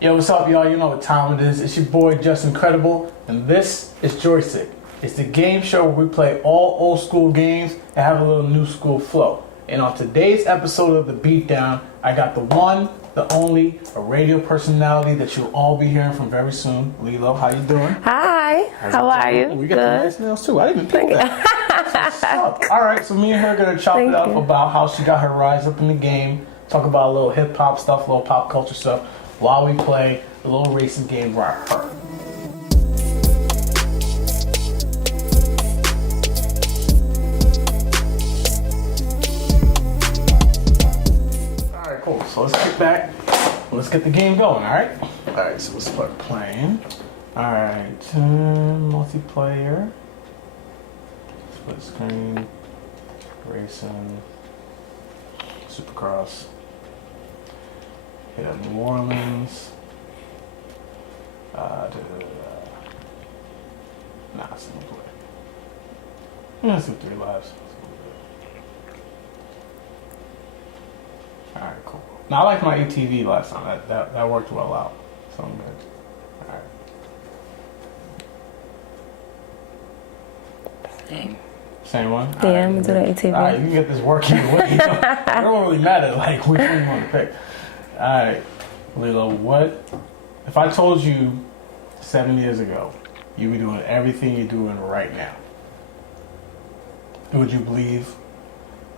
Yo, what's up, y'all? You know what time it is. It's your boy, JusIncredible, and this is JoyStixx. It's the game show where we play all old school games and have a little new school flow. And on today's episode of The Beatdown, I got the one, the only, a radio personality that you'll all be hearing from very soon. Lelo, how you doing? Hi, how are you? We got the nice nails too. I didn't even think that. All right, so me and her are going to chop it up about how she got her rise up in the game, talk about a little hip-hop stuff, a little pop culture stuff, while we play a little racing game right her. Alright, cool. So let's get back. Let's get the game going, alright? Alright, so we'll start playing. Alright, multiplayer. Split screen. Racing. Supercross. Hit up New Orleans. Nah, single play. Let's do 3 lives. Alright, cool. Now I like my ATV last time. That worked well out. So I'm good. Alright. Same one? Yeah, right, I'm gonna do the ATV. Alright, you can get this working away. It don't really matter like which one you want to pick. Alright, Lelo, what if I told you 7 years ago you were doing everything you're doing right now? Would you believe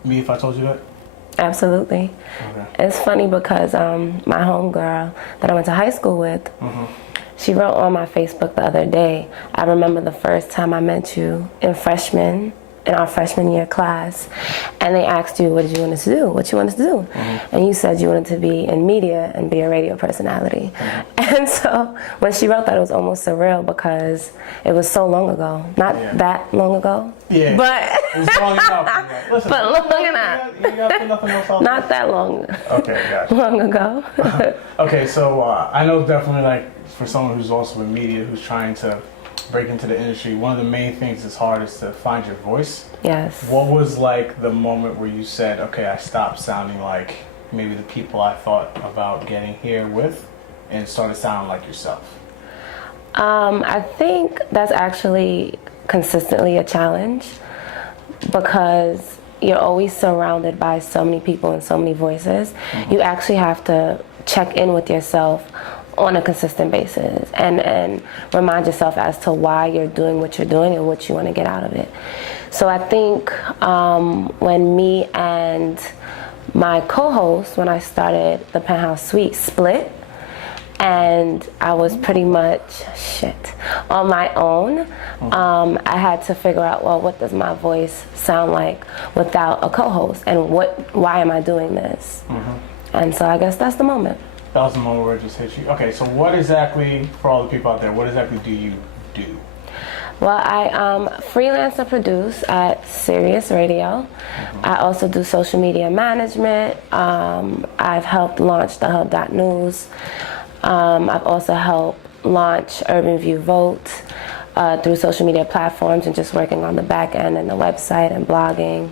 me if I told you that? Absolutely. Okay. It's funny because my homegirl that I went to high school with, she wrote on my Facebook the other day, I remember the first time I met you in our freshman year class, and they asked you, what did you want us to do? What you want us to do? And you said you wanted to be in media and be a radio personality. And so when she wrote that, it was almost surreal because it was so long ago. Not that long ago. Yeah. But it was long enough. Listen, but long enough. You got nothing else on Not that long. Okay, gotcha. Long ago. Okay, so I know definitely like for someone who's also in media, who's trying to break into the industry, one of the main things that's hard is to find your voice. Yes. What was like the moment where you said, okay, I stopped sounding like maybe the people I thought about getting here with and started sounding like yourself? I think that's actually consistently a challenge because you're always surrounded by so many people and so many voices. You actually have to check in with yourself on a consistent basis and remind yourself as to why you're doing what you're doing and what you want to get out of it. So I think when me and my co-host, when I started the Penthouse Suite, split, and I was pretty much on my own, I had to figure out, well, what does my voice sound like without a co-host, and why am I doing this? And so I guess that's the moment. That was the moment where it just hit you. Okay, so what exactly, for all the people out there, what exactly do you do? Well, I freelance and produce at Sirius Radio. I also do social media management. I've helped launch the Hub.News. I've also helped launch Urban View Vote through social media platforms and just working on the back end and the website and blogging.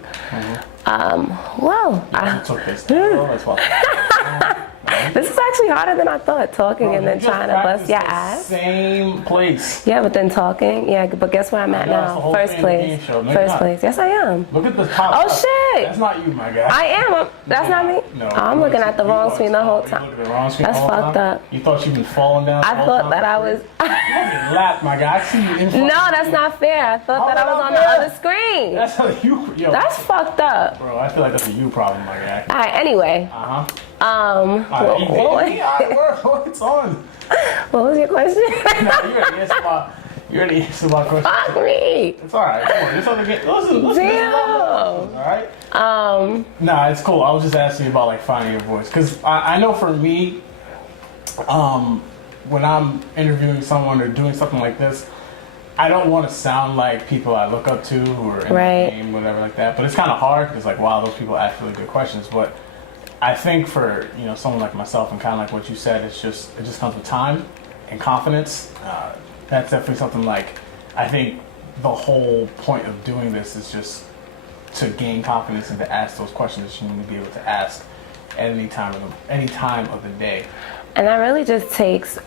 This is actually harder than I thought, talking and then trying to bust your ass. Same place. Yeah, but then talking. Yeah, but guess where I'm at now? First place. First place. Yes, I am. Look at the top. Oh, shit. That's not you, my guy. I am. That's not me? No. I'm looking at the wrong screen the whole time. That's fucked up. You thought you'd been falling down? I thought that I was... Laugh, my guy. I see you in front. No, that's not fair. I thought that I was on the other screen. That's how you... Yo. That's fucked up. Bro, I feel like that's a you problem, my guy. All right, anyway. What's on? What was your question? You already answered my question. Fuck me. It's alright. Listen. Damn. Alright? Nah, it's cool. I was just asking you about like finding your voice. Because I know for me, when I'm interviewing someone or doing something like this, I don't want to sound like people I look up to who are in the game, whatever like that. But it's kind of hard because like, wow, those people ask really good questions. But I think for someone like myself and kind of like what you said, it just comes with time and confidence. That's definitely something like I think the whole point of doing this is just to gain confidence and to ask those questions that you need to be able to ask at any time of the day. And that really just takes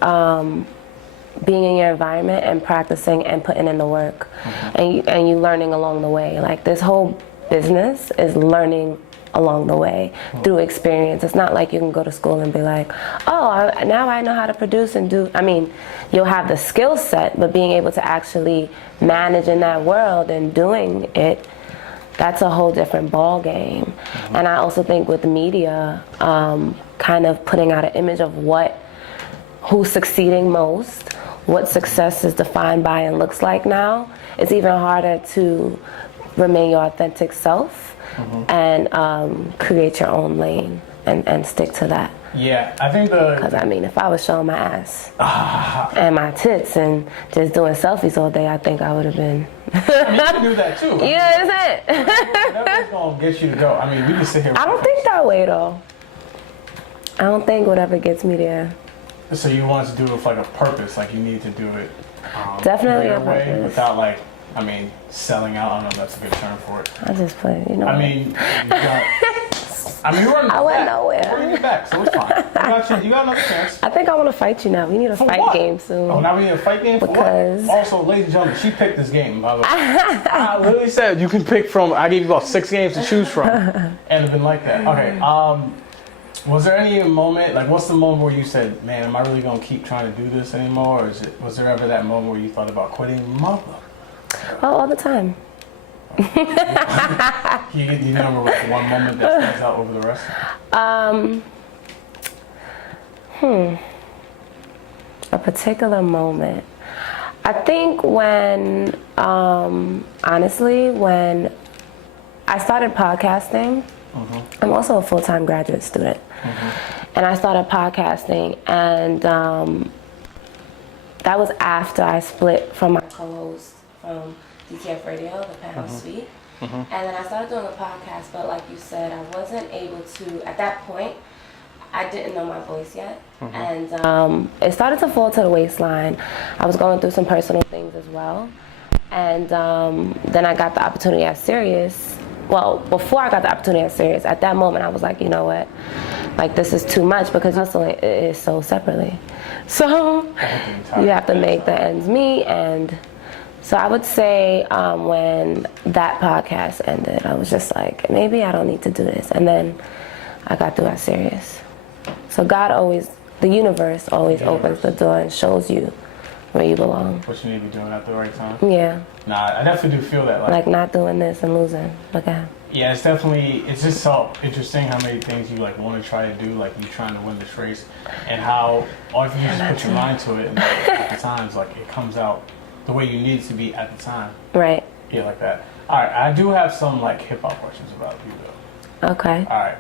being in your environment and practicing and putting in the work, and you learning along the way. Like, this whole business is learning along the way through experience. It's not like you can go to school and be like, oh, now I know how to produce and do. I mean, you'll have the skill set, but being able to actually manage in that world and doing it, that's a whole different ball game. And I also think with media, kind of putting out an image of who's succeeding most, what success is defined by and looks like now, it's even harder to remain your authentic self and create your own lane and stick to that. Yeah, I think because I mean, if I was showing my ass and my tits and just doing selfies all day, I think I would have been. I mean, you can do that too. Yeah, that's it. Whatever's gonna get you to go. I mean, we can sit here. I don't think that way though. I don't think whatever gets me there. So you want to do it with like a purpose, like you need to do it definitely your a way purpose. Without like, I mean, selling out. I don't know if that's a good term for it. I just play, you know. I mean, you were in the I went back. nowhere. We're in the back, so it's fine. You got another chance. I think I want to fight you now. We need a fight what? game soon. Oh, now we need a fight game for Because- what? Also, ladies and gentlemen, she picked this game, by the way. I literally said you can pick from, I gave you about 6 games to choose from. And it's been like that. Okay, was there any moment, like what's the moment where you said, man, am I really going to keep trying to do this anymore? Or was there ever that moment where you thought about quitting? Mother. Oh, all the time. You remember like one moment that stands out over the rest? A particular moment. I think when, honestly, when I started podcasting, I'm also a full-time graduate student. And I started podcasting, and that was after I split from my co-host from DTF Radio, the Penthouse Suite. And then I started doing a podcast, but like you said, I wasn't able to, at that point, I didn't know my voice yet. And it started to fall to the waistline. I was going through some personal things as well. And then I got the opportunity at Sirius. Well, before I got the opportunity at Sirius, at that moment I was like, you know what? Like, this is too much, because hustling is sold separately. So you have to make the ends meet. And so I would say when that podcast ended, I was just like, maybe I don't need to do this. And then I got through at Sirius. So God always, the universe always opens the door and shows you where you belong. What you need to be doing at the right time? Yeah. Nah, I definitely do feel that. Like not doing this and losing. Look at him. Yeah, it's just so interesting how many things you like want to try to do, like you trying to win this race, and how all if you just put your mind to it, and at the times like it comes out the way you need it to be at the time. Right. Yeah, like that. All right, I do have some like hip hop questions about you though. Okay. All right,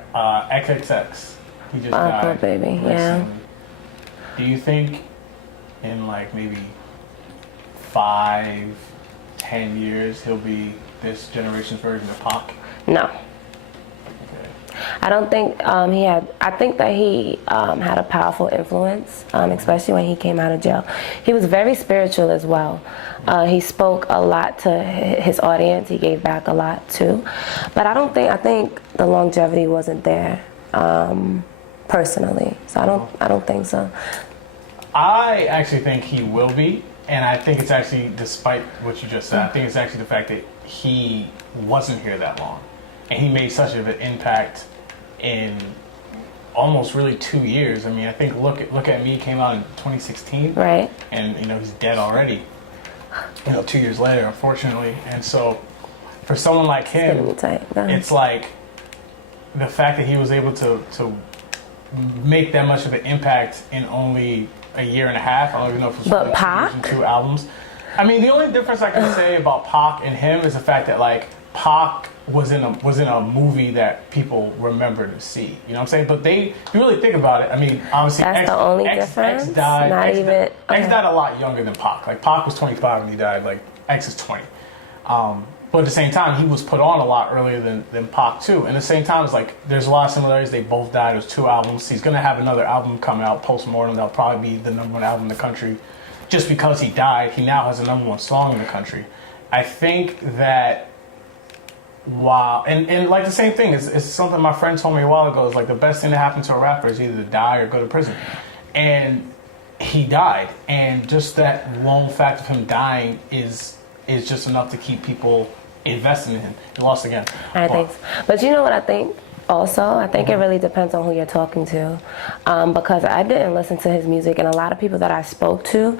XXX. He just died. Oh, baby. recently. Yeah. Do you think in like maybe 5, 10 years he'll be this generation's version of Pac? No. Okay. I don't think he had. I think that he had a powerful influence, especially when he came out of jail. He was very spiritual as well. He spoke a lot to his audience. He gave back a lot too. But I think the longevity wasn't there personally. So I don't think so. I actually think he will be, and I think it's actually, despite what you just said, I think it's actually the fact that he wasn't here that long, and he made such of an impact in almost really 2 years. I mean, I think Look at Me came out in 2016, Right. and he's dead already. 2 years later, unfortunately, and so for someone like him, it's like the fact that he was able to make that much of an impact in only a year and a half. I don't even know if it was But Pac? 2 albums. I mean, the only difference I can say about Pac and him is the fact that like Pac was in a movie that people remember to see. You know what I'm saying? But if you really think about it, I mean, obviously That's the only difference? X died. Not X even- died a lot younger than Pac. Like Pac was 25 when he died. Like X is 20. But at the same time, he was put on a lot earlier than Pac too. And at the same time, it's like there's a lot of similarities. They both died. There's 2 albums. He's gonna have another album coming out post-mortem. That'll probably be the #1 album in the country. Just because he died, he now has a #1 song in the country. I think that and like the same thing is something my friend told me a while ago. Is like the best thing to happen to a rapper is either to die or go to prison. and he died, and just that lone fact of him dying is just enough to keep people invested in him. He lost again. I think, but you know what I think. Also, I think it really depends on who you're talking to, because I didn't listen to his music, and a lot of people that I spoke to,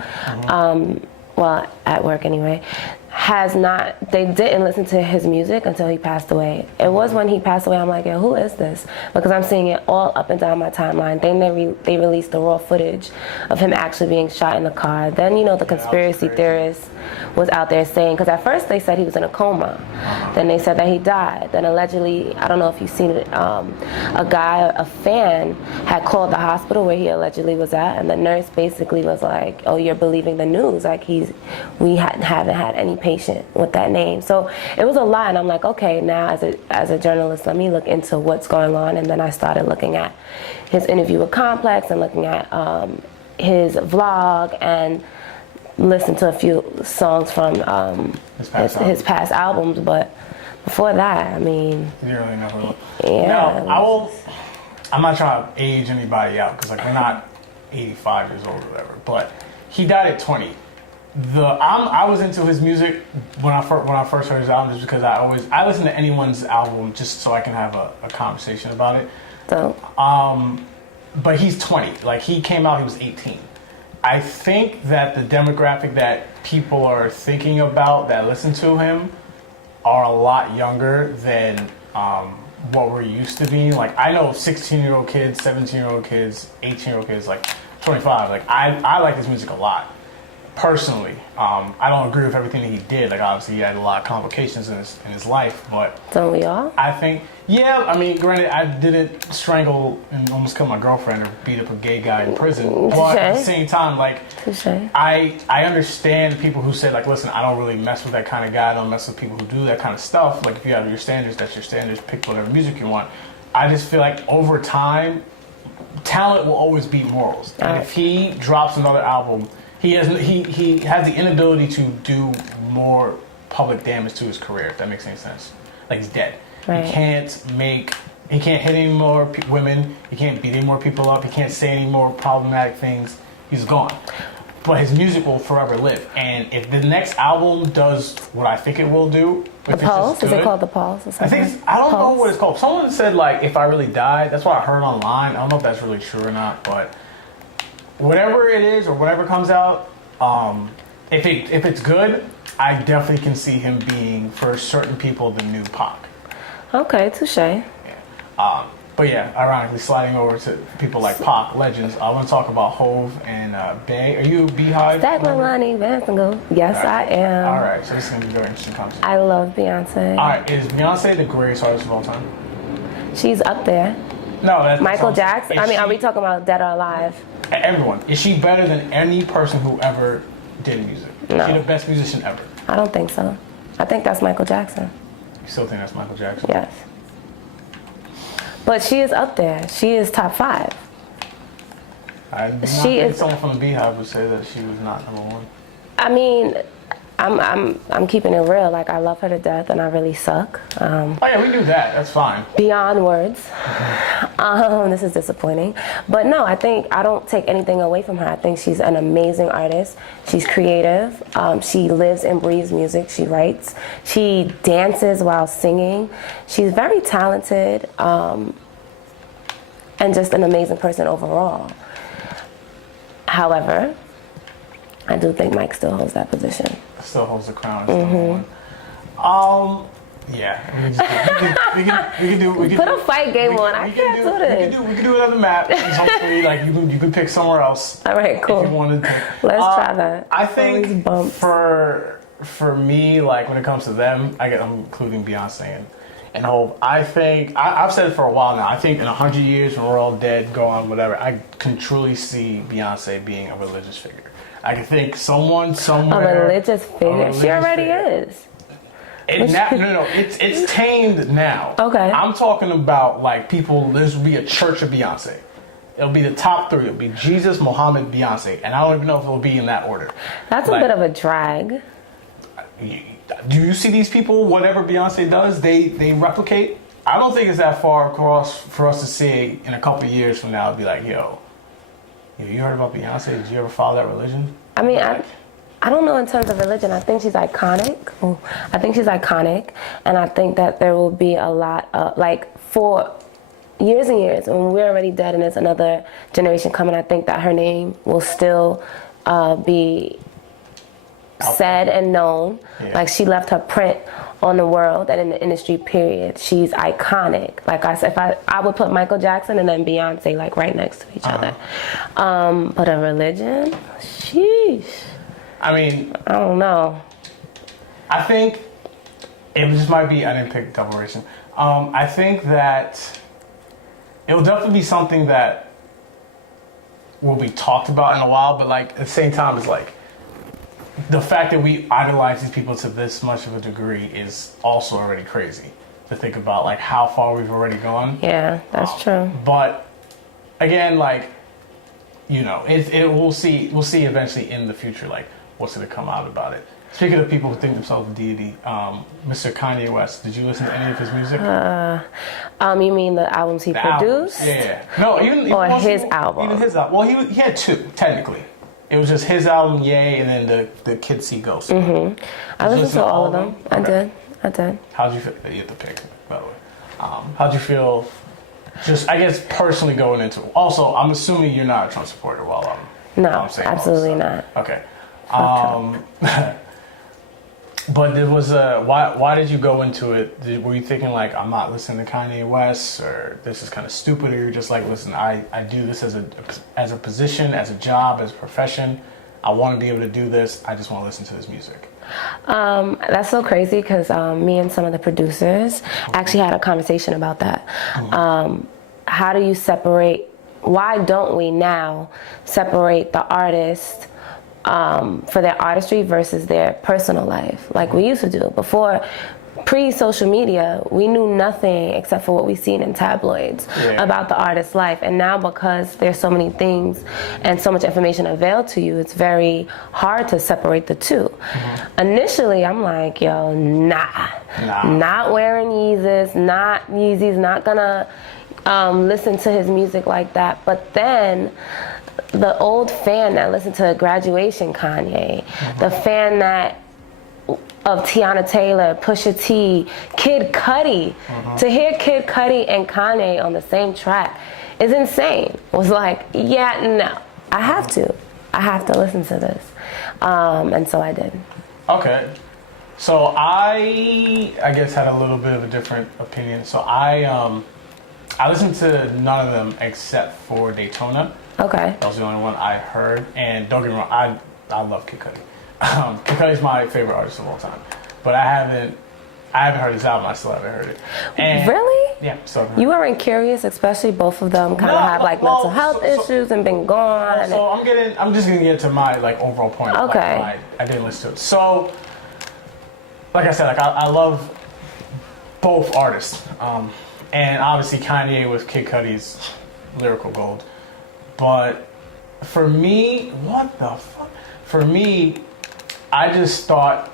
well, at work anyway, they didn't listen to his music until he passed away. It was when he passed away, I'm like, yo, who is this? Because I'm seeing it all up and down my timeline. Then they released the raw footage of him actually being shot in the car. Then, you know, the conspiracy theorist was out there saying, because at first they said he was in a coma. Then they said that he died. Then allegedly, I don't know if you've seen it, a fan had called the hospital where he allegedly was at, and the nurse basically was like, oh, you're believing the news. Like, we haven't had any patient with that name. So it was a lot, and I'm like, okay, now as a journalist, let me look into what's going on. And then I started looking at his interview with Complex and looking at his vlog and listened to a few songs from his past albums. But before that, I mean, you really never. Yeah. Now, I'm not trying to age anybody out, because like we're not 85 years old or whatever. But he died at 20. I was into his music when I first heard his album, just because I listen to anyone's album just so I can have a conversation about it. So. But he's 20. Like, he came out, he was 18. I think that the demographic that people are thinking about that listen to him are a lot younger than what we're used to being. Like, I know 16-year-old kids, 17-year-old kids, 18-year-old kids, like 25. Like, I like his music a lot. Personally, I don't agree with everything that he did. Like, obviously, he had a lot of complications in his life, but don't we all? I think, yeah. I mean, granted, I didn't strangle and almost kill my girlfriend or beat up a gay guy in prison, but at the same time, like, I understand people who say, like, listen, I don't really mess with that kind of guy. I don't mess with people who do that kind of stuff. Like, if you have your standards, that's your standards. Pick whatever music you want. I just feel like over time, talent will always beat morals. And if he drops another album, he has the inability to do more public damage to his career, if that makes any sense. Like, he's dead. Right. He can't hit any more women. He can't beat any more people up. He can't say any more problematic things. He's gone. But his music will forever live. And if the next album does what I think it will do, The Pulse? Is it called The Pulse or something? I don't know what it's called. Someone said, like, if I really died. That's what I heard online. I don't know if that's really true or not, but whatever it is or whatever comes out, if it's good, I definitely can see him being, for certain people, the new Pac. Okay, touche. Yeah. But yeah, ironically, sliding over to people like Pac, legends, I want to talk about Hove and Bey. Are you a Beehive? Stack my money, Vansingle. Yes, right. I am. All right, so this is going to be a very interesting conversation. I love Beyonce. All right, is Beyonce the greatest artist of all time? She's up there. No, that's Michael Jackson. Are we talking about dead or alive? Everyone. Is she better than any person who ever did music? No. Is she the best musician ever? I don't think so. I think that's Michael Jackson. You still think that's Michael Jackson? Yes. But she is up there. She is top 5. Someone from the Beehive would say that she was not number 1. I mean, I'm keeping it real. Like, I love her to death, and I really suck. Oh yeah, we knew that. That's fine. Beyond words. This is disappointing, but no, I don't take anything away from her. I think she's an amazing artist. She's creative. She lives and breathes music. She writes. She dances while singing. She's very talented, and just an amazing person overall. However, I do think Mike still holds that position. Still holds the crown. Yeah. We can do. Put a fight game on. I can't do this. We can do another map. Hopefully, like you can pick somewhere else. All right, cool. If you wanted to. Let's try that. I think for me, like when it comes to them, I'm including Beyonce and Hope. I think I've said it for a while now. I think in 100 years when we're all dead, gone, whatever, I can truly see Beyonce being a religious figure. I can think someone somewhere. A religious figure. She already is. It's tamed now. Okay. I'm talking about like people. This will be a church of Beyonce. It'll be the top 3. It'll be Jesus, Muhammad, Beyonce, and I don't even know if it'll be in that order. That's a bit of a drag. Do you see these people? Whatever Beyonce does, they replicate. I don't think it's that far across for us to see in a couple of years from now. Be like, yo, You heard about Beyonce? Did you ever follow that religion? I mean, I don't know in terms of religion. I think she's iconic. I think she's iconic, and I think that there will be a lot of, like, for years and years, when we're already dead and there's another generation coming, I think that her name will still be said and known. Yeah. Like, she left her print on the world and in the industry, period. She's iconic. Like I said, if I would put Michael Jackson and then Beyonce, like, right next to each other. But a religion? Sheesh. I mean, I don't know. I think it just might be, I didn't pick double racing. I think that it will definitely be something that will be talked about in a while, but like at the same time, it's like the fact that we idolize these people to this much of a degree is also already crazy to think about, like how far we've already gone. Yeah, that's true. But again, like, you know, we'll see eventually in the future, like what's going to come out about it. Speaking of people who think themselves a deity, Mr. Kanye West, did you listen to any of his music? You mean the albums he produced? Albums. Yeah. No, even or his album. Even his album. Well, he had two technically. It was just his album, Yay, and then the Kids See Ghosts. Mm-hmm. I listened to all of them. Okay. I did. How'd you feel? You have to pick, by the way. How'd you feel? Just, I guess, personally going into it. Also, I'm assuming you're not a Trump supporter. No, absolutely not. Okay. But there was why did you go into it? Were you thinking like, I'm not listening to Kanye West, or this is kind of stupid, or you're just like, listen, I do this as a position, as a job, as a profession. I want to be able to do this. I just want to listen to this music. That's so crazy because me and some of the producers actually had a conversation about that. How do you separate? Why don't we now separate the artist for their artistry versus their personal life, like we used to do before? Pre-social media, we knew nothing except for what we seen in tabloids about the artist's life. And now, because there's so many things and so much information available to you, it's very hard to separate the two. Initially, I'm like, yo, not wearing Yeezys, not gonna listen to his music like that. But then the old fan that listened to Graduation Kanye, the fan that of Tiana Taylor, Pusha T, Kid Cudi, to hear Kid Cudi and Kanye on the same track is insane. Was like, yeah, no, I have to listen to this, and so I did. Okay, so I guess had a little bit of a different opinion. So I listened to none of them except for Daytona. Okay. That was the only one I heard. And don't get me wrong, I love Kid Cudi. Kid Cudi's my favorite artist of all time. But I haven't heard his album. I still haven't heard it. And really? Yeah. So you weren't curious, especially both of them kind of have like mental health issues and been gone. So I'm just gonna get to my like overall point. Okay. Like, I didn't listen to it. So, like I said, like I love both artists. And obviously Kanye with Kid Cudi's lyrical gold. But for me, what the fuck? For me, I just thought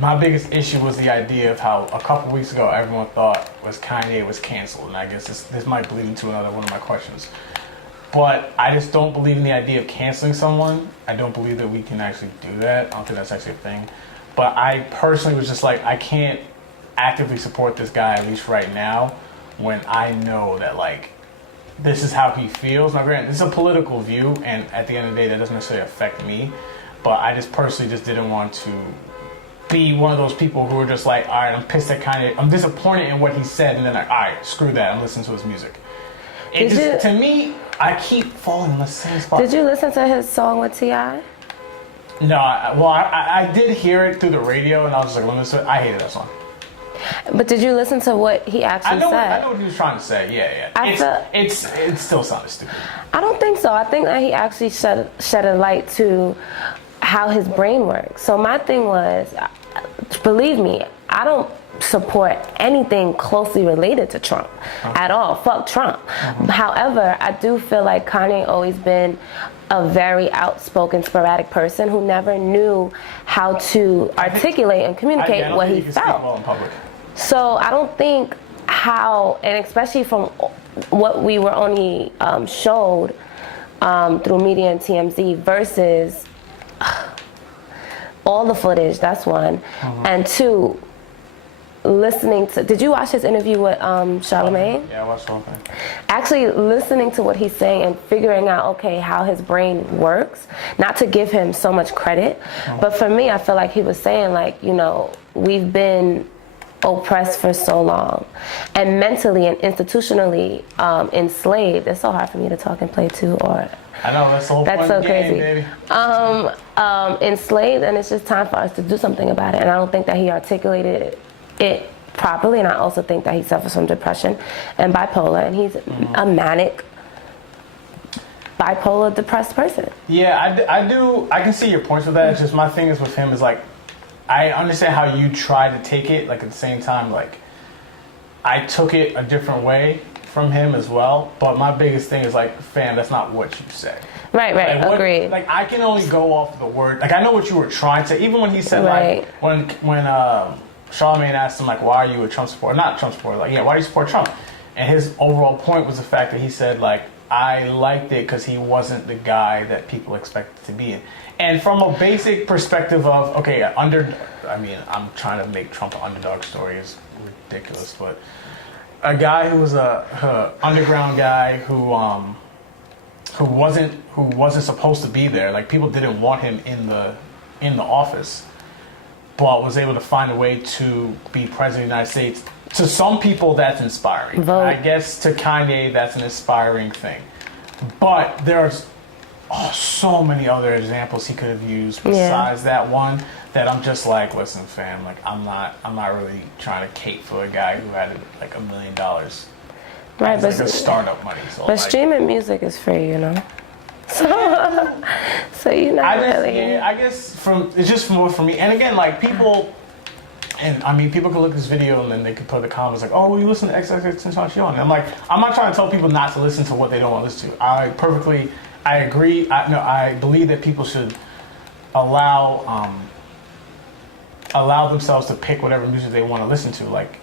my biggest issue was the idea of how a couple weeks ago everyone thought Kanye was canceled. And I guess this might bleed into another one of my questions. But I just don't believe in the idea of canceling someone. I don't believe that we can actually do that. I don't think that's actually a thing. But I personally was just like, I can't actively support this guy, at least right now, when I know that like this is how he feels. Now granted, this is a political view, and at the end of the day that doesn't necessarily affect me, but I just personally just didn't want to be one of those people who are just like, all right, I'm pissed at Kanye, I'm disappointed in what he said, and then like, all right, screw that, I'm listening to his music. To me, I keep falling in the same spot. Did you listen to his song with T.I.? No, I did hear it through the radio, and I was just like, listen to it. I hated that song. But did you listen to what he actually said? I know what he was trying to say. Yeah. It still sounded stupid. I don't think so. I think that he actually shed a light to how his brain works. So my thing was, believe me, I don't support anything closely related to Trump at all. Fuck Trump. However, I do feel like Kanye always been a very outspoken, sporadic person who never knew how to articulate and communicate what he felt. Well in public. So I don't think how, and especially from what we were only showed through media and TMZ versus all the footage, that's one. And two, listening to, did you watch his interview with Charlamagne? Yeah, I watched the whole thing. Actually listening to what he's saying and figuring out, okay, how his brain works, not to give him so much credit, but for me, I feel like he was saying, like, you know, we've been oppressed for so long and mentally and institutionally enslaved. It's so hard for me to talk and play too, or I know, that's the whole that's point so of the game, crazy. baby. Enslaved, and it's just time for us to do something about it. And I don't think that he articulated it properly, and I also think that he suffers from depression and bipolar, and he's a manic bipolar depressed person. Yeah, I can see your points with that. It's just my thing is with him is like, I understand how you try to take it, like at the same time, like I took it a different way from him as well. But my biggest thing is like, fam, that's not what you said. Right, Like, agreed. Like I can only go off of the word. Like I know what you were trying to. Even when he said Right. like when Charlamagne asked him like, why are you a Trump supporter? Not Trump supporter. Like, yeah, why do you support Trump? And his overall point was the fact that he said like, I liked it because he wasn't the guy that people expected to be in. And from a basic perspective of, okay, I'm trying to make Trump an underdog story is ridiculous, but a guy who was a underground guy who wasn't supposed to be there, like people didn't want him in the office, but was able to find a way to be president of the United States. To some people, that's inspiring. Vote. I guess to Kanye, that's an inspiring thing. But there's so many other examples he could have used besides that one that I'm just like, listen, fam, like I'm not really trying to cape for a guy who had like $1 million. Right, but like a startup money. So but like, streaming music is free, you know. So you're not really. I guess it's just more for me. And again, like people. And I mean, people can look at this video and then they can put the comments like, "Oh, well, you listen to XXXtentacion." And I'm like, I'm not trying to tell people not to listen to what they don't want to listen to. I agree. I believe that people should allow themselves to pick whatever music they want to listen to. Like,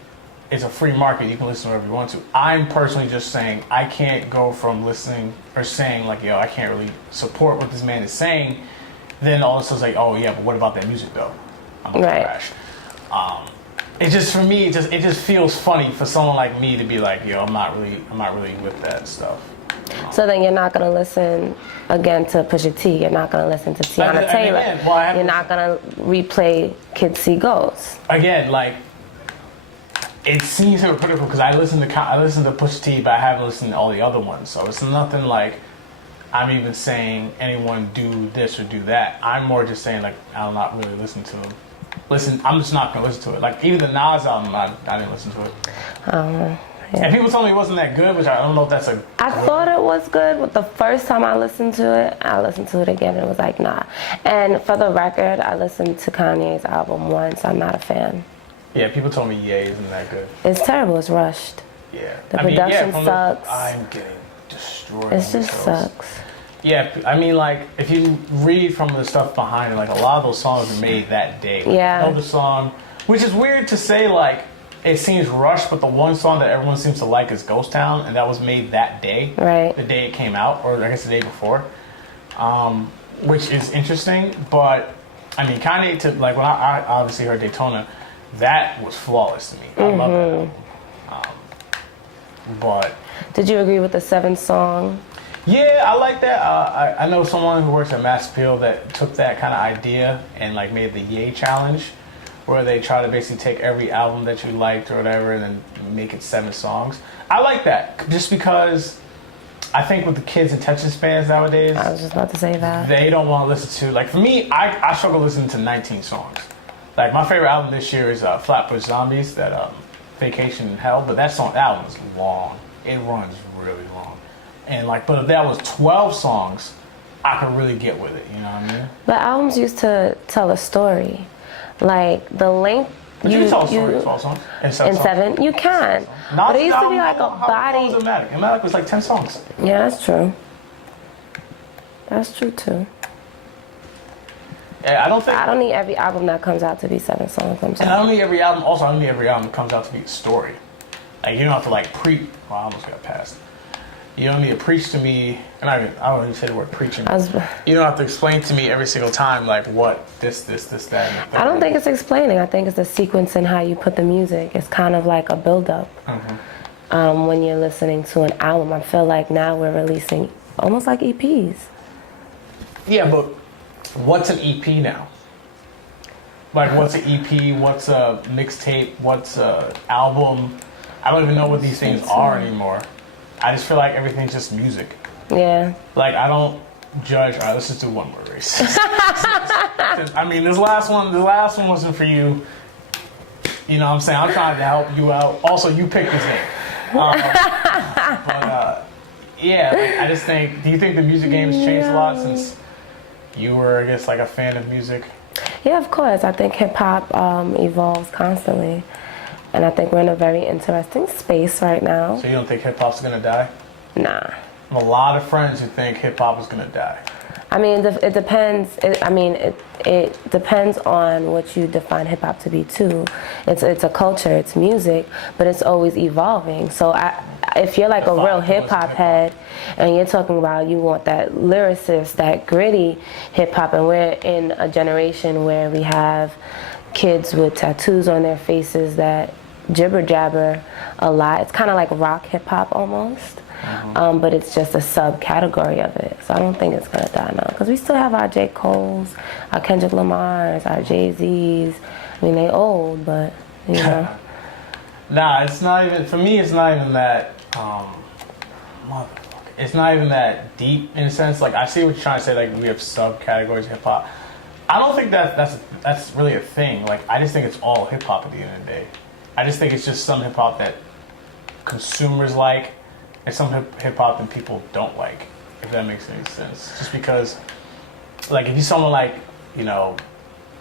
it's a free market; you can listen to whatever you want to. I'm personally just saying I can't go from listening or saying like, "Yo, I can't really support what this man is saying." Then all of a sudden, it's like, "Oh yeah, but what about that music though?" I'm Right. trash. It just for me, it just feels funny for someone like me to be like, yo, I'm not really with that stuff. So then you're not gonna listen again to Pusha T. You're not gonna listen to Tiana Taylor. Again, you're not gonna replay Kids See Ghosts. Again, like it seems hypocritical because I listen to Pusha T, but I haven't listened to all the other ones. So it's nothing like I'm even saying anyone do this or do that. I'm more just saying like I'm not really listening to them. I'm just not gonna listen to it. Like even the Nas album, I didn't listen to it. Yeah. And people told me it wasn't that good, which I don't know if that's I thought it was good, but the first time I listened to it again, and it was like, nah. And for the record, I listened to Kanye's album once. I'm not a fan. Yeah, people told me Ye isn't that good. It's terrible. It's rushed. Yeah. The production sucks. I'm getting destroyed. It just sucks. Yeah, I mean, like, if you read from the stuff behind it, like, a lot of those songs are made that day. Like, Yeah. I know the song, which is weird to say, like, it seems rushed, but the one song that everyone seems to like is Ghost Town, and that was made that day. Right. The day it came out, or I guess the day before. Which is interesting, but, I mean, Kanye, when I obviously heard Daytona, that was flawless to me. I love that album. But... Did you agree with the 7th song? Yeah, I like that. I know someone who works at Mass Appeal that took that kind of idea and like made the Ye challenge, where they try to basically take every album that you liked or whatever and then make it 7 songs. I like that just because I think with the kids' attention spans nowadays, I was just about to say that. They don't want to listen to, like for me, I struggle listening to 19 songs. Like my favorite album this year is Flatbush Zombies, that Vacation in Hell, but that album is long. It runs really long. And like, but if that was 12 songs, I could really get with it. You know what I mean? But albums used to tell a story, like the length. But you can tell a story in 12 songs. In 7, you can. But it used to be like a body. It was like 10 songs. Yeah, that's true. That's true too. Yeah, I don't need every album that comes out to be 7 songs. And I don't need every album. Also, I don't need every album that comes out to be a story. Like you don't have to like I almost got past. You don't need to preach to me, and I don't even say the word preaching. You don't have to explain to me every single time, like, what, this, that, and the I don't think it's explaining. I think it's the sequence in how you put the music. It's kind of like a build-up. When you're listening to an album, I feel like now we're releasing almost like EPs. Yeah, but what's an EP now? Like, what's an EP? What's a mixtape? What's a album? I don't even know what these things are anymore. I just feel like everything's just music. Yeah. Like, I don't judge. All right, let's just do one more race. I mean, this last one wasn't for you. You know what I'm saying? I'm trying to help you out. Also, you picked this name. Yeah, like, I just think, do you think the music game has changed a lot since you were, I guess, like a fan of music? Yeah, of course. I think hip-hop evolves constantly. And I think we're in a very interesting space right now. So you don't think hip-hop's going to die? Nah. I have a lot of friends who think hip-hop is going to die. I mean, it depends. It depends on what you define hip hop to be too. It's a culture, it's music, but it's always evolving. So if you're like a real hip hop head, and you're talking about you want that lyricist, that gritty hip hop, and we're in a generation where we have kids with tattoos on their faces that jibber jabber a lot. It's kind of like rock hip hop almost. But it's just a subcategory of it. So I don't think it's going to die now. Because we still have our J. Cole's, our Kendrick Lamar's, our Jay-Z's. I mean, they old, but, you know. Nah, it's not even, for me, it's not even that, it's not even that deep in a sense. Like, I see what you're trying to say, like, we have subcategories of hip-hop. I don't think that's really a thing. Like, I just think it's all hip-hop at the end of the day. I just think it's just some hip-hop that consumers like, and some hip-hop that people don't like, if that makes any sense. Just because, like, if you someone like, you know,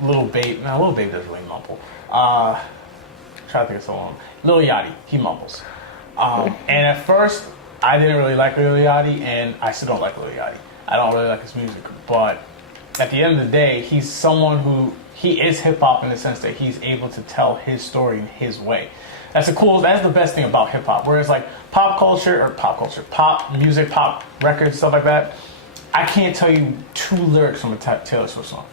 Lil Baby doesn't really mumble. Try to think of someone. Lil Yachty, he mumbles. And at first, I didn't really like Lil Yachty, and I still don't like Lil Yachty. I don't really like his music, but at the end of the day, he's someone who, he is hip-hop in the sense that he's able to tell his story in his way. That's the best thing about hip-hop. Whereas like pop music, pop records, stuff like that, I can't tell you 2 lyrics from a Taylor Swift song.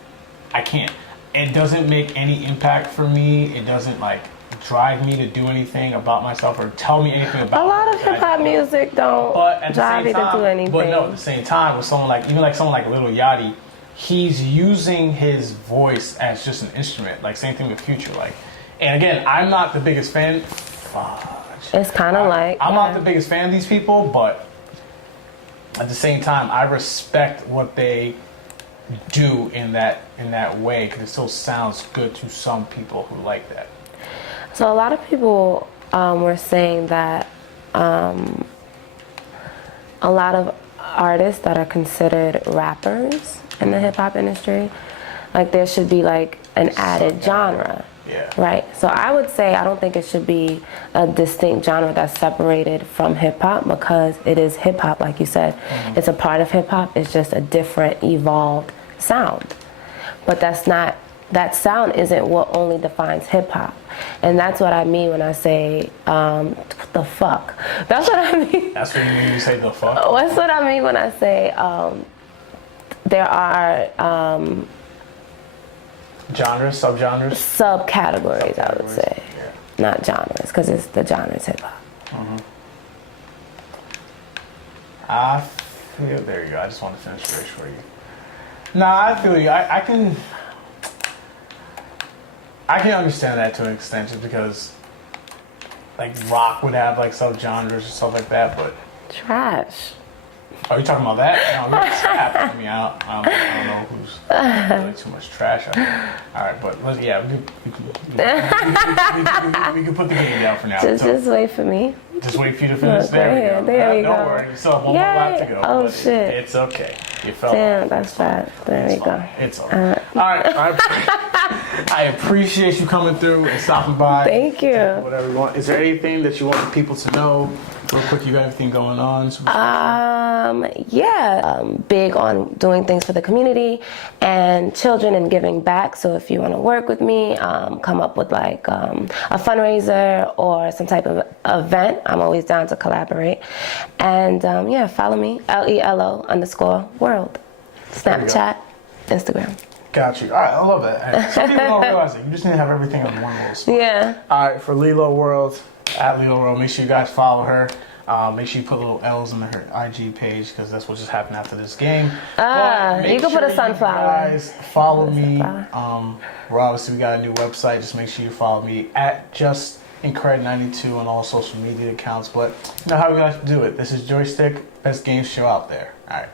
I can't. It doesn't make any impact for me. It doesn't like drive me to do anything about myself or tell me anything about. A lot of hip-hop music don't drive you to do anything. But no, at the same time, with someone like, even like someone like Lil Yachty, he's using his voice as just an instrument. Like same thing with Future, like. And again, I'm not the biggest fan. It's kind of like... I'm not the biggest fan of these people, but at the same time, I respect what they do in that way because it still sounds good to some people who like that. So a lot of people were saying that a lot of artists that are considered rappers in the hip-hop industry, like there should be like an added genre. Yeah. Right. So I would say I don't think it should be a distinct genre that's separated from hip-hop because it is hip-hop, like you said. It's a part of hip-hop. It's just a different, evolved sound. But that sound isn't what only defines hip-hop. And that's what I mean when I say, the fuck. That's what I mean. That's what you mean when you say the fuck? That's what I mean when I say there are... genres, subgenres? Subcategories, I would say. Yeah. Not genres, because it's the genre's hip-hop. I feel, there you go. I just want to finish the race for you. Nah, I feel you. I can understand that to an extent just because like rock would have like subgenres or stuff like that, but... Trash. Are you talking about that? No, trap. I mean, I don't know who's really too much trash out there. All right, but we can put the game down for now. Just wait for me. Just wait for you to finish. Look, there we go. Don't worry, you still have one more lap to go. Oh shit! It's okay. You fell Damn, off. that's fast. There we go. It's all right. All right. I appreciate you coming through and stopping by. Thank you. Whatever you want. Is there anything that you want the people to know? Real quick, you got anything going on? Big on doing things for the community and children and giving back. So if you want to work with me, come up with like a fundraiser or some type of event, I'm always down to collaborate. And follow me, LELO_world. Snapchat, Instagram. Got you. All right, I love that. Some people don't realize it. You just need to have everything on one little spot. Yeah. All right, for Lelo World, at Lelo World, make sure you guys follow her. Make sure you put little L's in her IG page because that's what just happened after this game. You can put a sunflower. You guys follow me. Obviously, we got a new website. Just make sure you follow me at JusIncredible92 on all social media accounts. But you know how we guys do it. This is JoyStixx, best game show out there. All right.